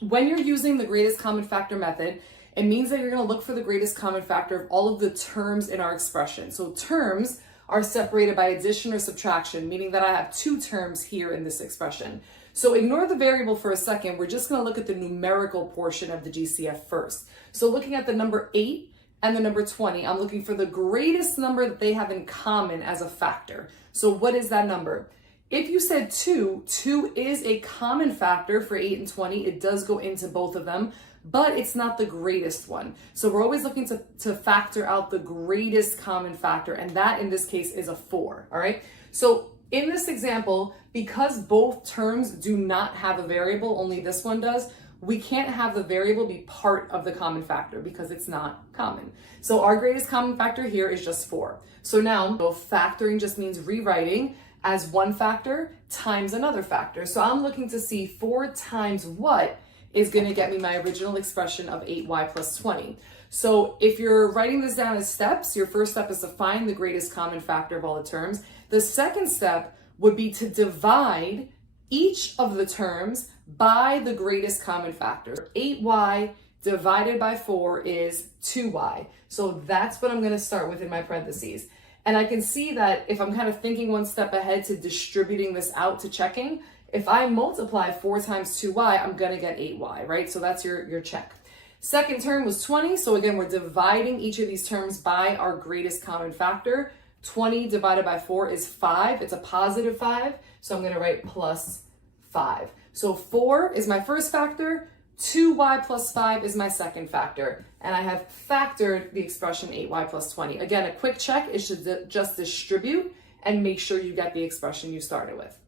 When you're using the greatest common factor method, it means that you're going to look for the greatest common factor of all of the terms in our expression. So terms are separated by addition or subtraction, meaning that I have two terms here in this expression. So ignore the variable for a second. We're just going to look at the numerical portion of the GCF first. So looking at the number 8 and the number 20, I'm looking for the greatest number that they have in common as a factor. So what is that number? If you said 2, 2 is a common factor for 8 and 20. It does go into both of them, but it's not the greatest one. So we're always looking to factor out the greatest common factor, and that in this case is a 4, all right? So in this example, because both terms do not have a variable, only this one does, we can't have the variable be part of the common factor because it's not common. So our greatest common factor here is just 4. So now factoring just means rewriting as one factor times another factor. So I'm looking to see 4 times what is going to get me my original expression of 8y plus 20. So if you're writing this down as steps, your first step is to find the greatest common factor of all the terms. The second step would be to divide each of the terms by the greatest common factor. 8y divided by 4 is 2y. So that's what I'm going to start with in my parentheses. And I can see that if I'm kind of thinking one step ahead to distributing this out to checking, if I multiply 4 times 2y, I'm going to get 8y, right? So that's your check. Second term was 20. So again, we're dividing each of these terms by our greatest common factor. 20 divided by 4 is 5. It's a positive 5. So I'm going to write plus 5. So 4 is my first factor. 2y plus 5 is my second factor. And I have factored the expression 8y plus 20. Again, a quick check is to just distribute and make sure you get the expression you started with.